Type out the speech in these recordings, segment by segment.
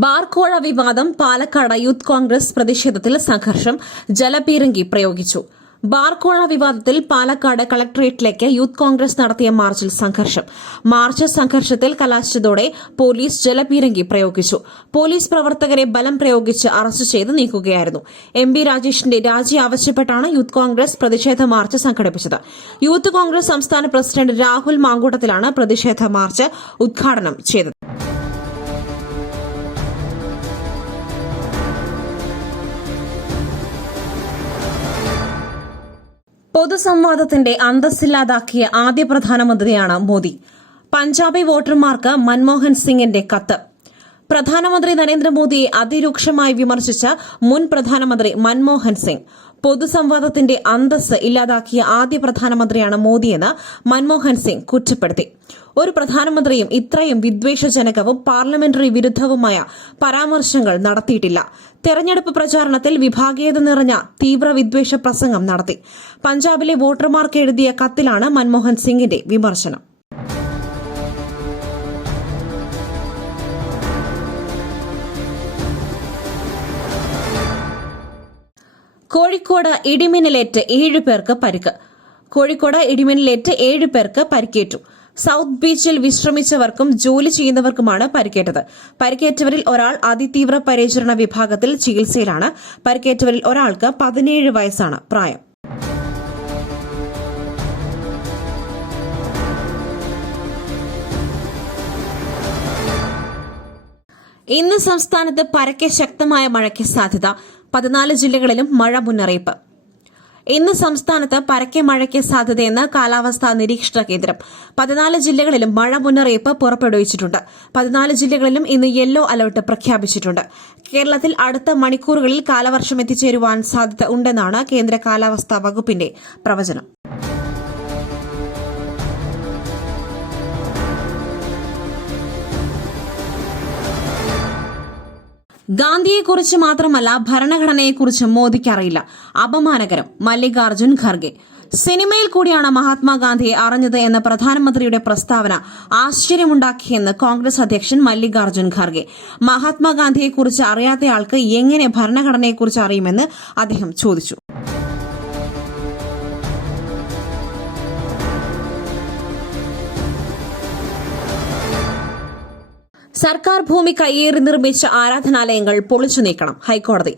ബാർക്കോഴ വിവാദം പാലക്കാട് യൂത്ത് കോൺഗ്രസ് പ്രതിഷേധത്തിൽ സംഘർഷം ജലപീരങ്കി പ്രയോഗിച്ചു. ബാർക്കോഴ വിവാദത്തിൽ പാലക്കാട് കളക്ടറേറ്റിലേക്ക് യൂത്ത് കോൺഗ്രസ് നടത്തിയ മാർച്ചിൽ സംഘർഷം. മാർച്ച് സംഘർഷത്തിൽ കലാശിച്ചതോടെ പോലീസ് ജലപീരങ്കി പ്രയോഗിച്ചു. പോലീസ് പ്രവർത്തകരെ ബലം പ്രയോഗിച്ച് അറസ്റ്റ് ചെയ്ത് നീക്കുകയായിരുന്നു. എം ബി രാജേഷിന്റെ രാജി ആവശ്യപ്പെട്ടാണ് യൂത്ത് കോൺഗ്രസ് പ്രതിഷേധ മാർച്ച് സംഘടിപ്പിച്ചത്. യൂത്ത് കോൺഗ്രസ് സംസ്ഥാന പ്രസിഡന്റ് രാഹുൽ മാങ്കൂട്ടത്തിലാണ് പ്രതിഷേധ മാർച്ച് ഉദ്ഘാടനം ചെയ്തത്. പൊതുസംവാദത്തിന്റെ അന്തസ്സില്ലാതാക്കിയ ആദ്യ പ്രധാനമന്ത്രിയാണ് മോദി. പഞ്ചാബി വോട്ടർമാർക്ക് മൻമോഹൻ സിംഗിന്റെ കത്ത്. പ്രധാനമന്ത്രി നരേന്ദ്രമോദിയെ അതിരൂക്ഷമായി വിമർശിച്ച മുൻ പ്രധാനമന്ത്രി മൻമോഹൻ സിംഗ്. പൊതുസംവാദത്തിന്റെ അന്തസ് ഇല്ലാതാക്കിയ ആദ്യ പ്രധാനമന്ത്രിയാണ് മോദിയെന്ന് മൻമോഹൻ സിംഗ് കുറ്റപ്പെടുത്തി. ഒരു പ്രധാനമന്ത്രിയും ഇത്രയും വിദ്വേഷജനകവും പാർലമെന്ററി വിരുദ്ധവുമായ പരാമർശങ്ങൾ നടത്തിയിട്ടില്ല. തെരഞ്ഞെടുപ്പ് പ്രചാരണത്തിൽ വിഭാഗീയത നിറഞ്ഞ തീവ്ര വിദ്വേഷ പ്രസംഗം നടത്തി. പഞ്ചാബിലെ വോട്ടർമാർക്ക് എഴുതിയ കത്തിലാണ് മൻമോഹൻ സിംഗിന്റെ വിമർശനം. കോഴിക്കോട് ഇടിമിന്നലേറ്റ് ഏഴ് പേർക്ക് പരിക്ക്. കോഴിക്കോട് ഇടിമിന്നലേറ്റ് ഏഴ് പേർക്ക് പരിക്കേറ്റു. സൌത്ത് ബീച്ചിൽ വിശ്രമിച്ചവർക്കും ജോലി ചെയ്യുന്നവർക്കുമാണ് പരിക്കേറ്റത്. പരിക്കേറ്റവരിൽ ഒരാൾ അതിതീവ്ര പരിചരണ വിഭാഗത്തിൽ ചികിത്സയിലാണ്. പരിക്കേറ്റവരിൽ ഒരാൾക്ക് പതിനേഴ് വയസ്സാണ് പ്രായം. ഇന്ന് സംസ്ഥാനത്ത് പരക്കെ ശക്തമായ മഴയ്ക്ക് സാധ്യത. പതിനാല് ജില്ലകളിലും മഴ മുന്നറിയിപ്പ്. ഇന്ന് സംസ്ഥാനത്ത് പരക്കെ മഴയ്ക്ക് സാധ്യതയെന്ന് കാലാവസ്ഥാ നിരീക്ഷണ കേന്ദ്രം. പതിനാല് ജില്ലകളിലും മഴ മുന്നറിയിപ്പ് പുറപ്പെടുവിച്ചിട്ടുണ്ട്. പതിനാല് ജില്ലകളിലും ഇന്ന് യെല്ലോ അലർട്ട് പ്രഖ്യാപിച്ചിട്ടുണ്ട്. കേരളത്തിൽ അടുത്ത മണിക്കൂറുകളിൽ കാലവർഷം എത്തിച്ചേരുവാൻ സാധ്യത ഉണ്ടെന്നാണ് കേന്ദ്ര കാലാവസ്ഥാ വകുപ്പിന്റെ പ്രവചനം. ഗാന്ധിയെക്കുറിച്ച് മാത്രമല്ല ഭരണഘടനയെക്കുറിച്ച് മോദിക്ക് അറിയില്ല അപമാനകരം. മല്ലികാർജുൻ ഖർഗെ. സിനിമയിൽ കൂടിയാണ് മഹാത്മാഗാന്ധിയെ അറിഞ്ഞത് എന്ന പ്രധാനമന്ത്രിയുടെ പ്രസ്താവന ആശ്ചര്യമുണ്ടാക്കിയെന്ന് കോൺഗ്രസ് അധ്യക്ഷൻ മല്ലികാർജുൻ ഖർഗെ. മഹാത്മാഗാന്ധിയെക്കുറിച്ച് അറിയാത്തയാൾക്ക് എങ്ങനെ ഭരണഘടനയെക്കുറിച്ച് അറിയുമെന്ന് അദ്ദേഹം ചോദിച്ചു. സർക്കാർ ഭൂമി കയ്യേറി നിർമ്മിച്ച ആരാധനാലയങ്ങൾ പൊളിച്ചു നീക്കണം. ഹൈക്കോടതി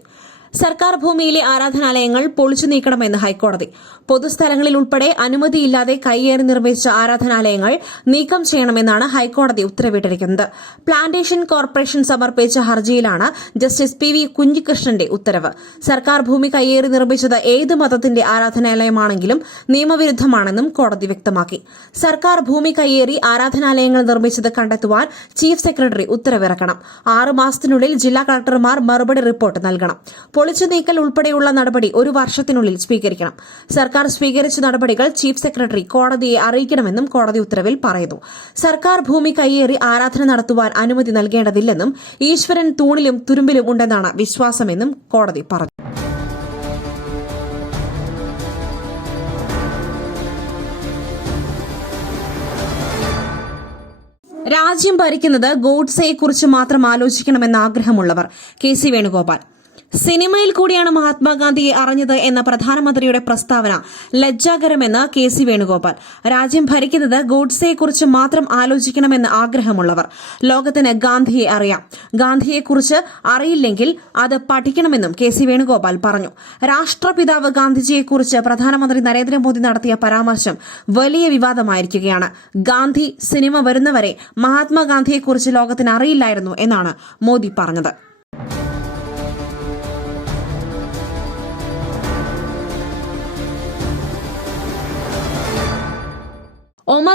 സർക്കാർ ഭൂമിയിലെ ആരാധനാലയങ്ങൾ പൊളിച്ചു നീക്കണമെന്ന് ഹൈക്കോടതി. പൊതുസ്ഥലങ്ങളിൽ ഉൾപ്പെടെ അനുമതിയില്ലാതെ കൈയേറി നിർമ്മിച്ച ആരാധനാലയങ്ങൾ നീക്കം ചെയ്യണമെന്നാണ് ഹൈക്കോടതി ഉത്തരവിട്ടിരിക്കുന്നത്. പ്ലാന്റേഷൻ കോർപ്പറേഷൻ സമർപ്പിച്ച ഹർജിയിലാണ് ജസ്റ്റിസ് പി വി കുഞ്ഞികൃഷ്ണന്റെ ഉത്തരവ്. സർക്കാർ ഭൂമി കൈയേറി നിർമ്മിച്ചത് ഏത് മതത്തിന്റെ ആരാധനാലയമാണെങ്കിലും നിയമവിരുദ്ധമാണെന്നും കോടതി വ്യക്തമാക്കി. സർക്കാർ ഭൂമി കൈയേറി ആരാധനാലയങ്ങൾ നിർമ്മിച്ചത് കണ്ടെത്തുവാൻ ചീഫ് സെക്രട്ടറി ഉത്തരവിറക്കണം. ആറ് മാസത്തിനുള്ളിൽ ജില്ലാ കളക്ടർമാർ മറുപടി റിപ്പോർട്ട് നൽകണം. പൊളിച്ചു നീക്കൽ ഉൾപ്പെടെയുള്ള നടപടി ഒരു വർഷത്തിനുള്ളിൽ സ്വീകരിക്കണം. സർക്കാർ സ്വീകരിച്ച നടപടികൾ ചീഫ് സെക്രട്ടറി കോടതിയെ അറിയിക്കണമെന്നും കോടതി ഉത്തരവിൽ പറയുന്നു. സർക്കാർ ഭൂമി കൈയേറി ആരാധന നടത്തുവാൻ അനുമതി നൽകേണ്ടതില്ലെന്നും ഈശ്വരൻ തൂണിലും തുരുമ്പിലും ഉണ്ടെന്നാണ് വിശ്വാസമെന്നും കോടതി പറഞ്ഞു. രാജ്യം ഭരിക്കുന്നത് ഗോഡ്സെയെക്കുറിച്ച് മാത്രം ആലോചിക്കണമെന്ന് ആഗ്രഹമുള്ളവർ കെ സി വേണുഗോപാൽ. സിനിമയിൽ കൂടിയാണ് മഹാത്മാഗാന്ധിയെ അറിഞ്ഞത് എന്ന പ്രധാനമന്ത്രിയുടെ പ്രസ്താവന ലജ്ജാകരമെന്ന് കെ സി വേണുഗോപാൽ. രാജ്യം ഭരിക്കുന്നത് ഗോഡ്സെയെക്കുറിച്ച് മാത്രം ആലോചിക്കണമെന്ന് ആഗ്രഹമുള്ളവർ. ലോകത്തിന് ഗാന്ധിയെ അറിയാം. ഗാന്ധിയെക്കുറിച്ച് അറിയില്ലെങ്കിൽ അത് പഠിക്കണമെന്നും കെ സി വേണുഗോപാൽ പറഞ്ഞു. രാഷ്ട്രപിതാവ് ഗാന്ധിജിയെക്കുറിച്ച് പ്രധാനമന്ത്രി നരേന്ദ്രമോദി നടത്തിയ പരാമർശം വലിയ വിവാദമായിരിക്കുകയാണ്. ഗാന്ധി സിനിമ വരുന്നവരെ മഹാത്മാഗാന്ധിയെക്കുറിച്ച് ലോകത്തിന് അറിയില്ലായിരുന്നു എന്നാണ് മോദി പറഞ്ഞത്.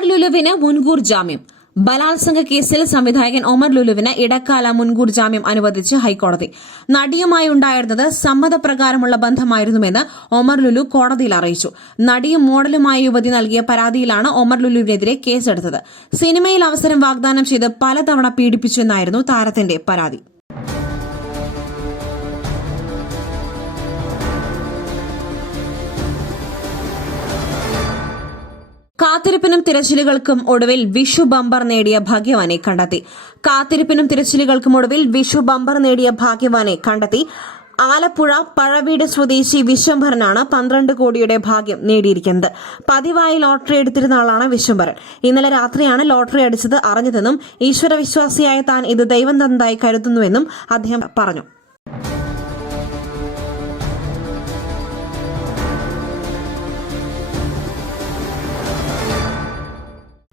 ലുലുവിന് മുൻകൂർ ജാമ്യം. ബലാത്സംഗ കേസിൽ സംവിധായകൻ ഒമർ ലുലുവിന് ഇടക്കാല മുൻകൂർ ജാമ്യം അനുവദിച്ച് ഹൈക്കോടതി. നടിയുമായി ഉണ്ടായിരുന്നത് സമ്മതപ്രകാരമുള്ള ബന്ധമായിരുന്നുവെന്ന് ഒമർ ലുലു കോടതിയിൽ അറിയിച്ചു. നടിയും മോഡലുമായ യുവതി നൽകിയ പരാതിയിലാണ് ഒമർ ലുലുവിനെതിരെ കേസെടുത്തത്. സിനിമയിൽ അവസരം വാഗ്ദാനം ചെയ്ത് പലതവണ പീഡിപ്പിച്ചെന്നായിരുന്നു താരത്തിന്റെ പരാതി. കാത്തിരിപ്പിനും തിരച്ചിലുകൾക്കും ഒടുവിൽ വിഷു ബമ്പർ നേടിയ ഭാഗ്യവാനെ കണ്ടെത്തി. കാത്തിരിപ്പിനും തിരച്ചിലുകൾക്കും ഒടുവിൽ വിഷു ബമ്പർ നേടിയ ഭാഗ്യവാനെ കണ്ടെത്തി. ആലപ്പുഴ പഴവീട് സ്വദേശി വിശ്വംഭരനാണ് പന്ത്രണ്ട് കോടിയുടെ ഭാഗ്യം നേടിയിരിക്കുന്നത്. പതിവായി ലോട്ടറി എടുത്തിരുന്ന ആളാണ് വിശ്വംഭരൻ ഇന്നലെ രാത്രിയാണ് ലോട്ടറി അടിച്ചത് അറിഞ്ഞതെന്നും ഈശ്വരവിശ്വാസിയായ താൻ ഇത് ദൈവം തന്നതായി കരുതുന്നുവെന്നും അദ്ദേഹം പറഞ്ഞു.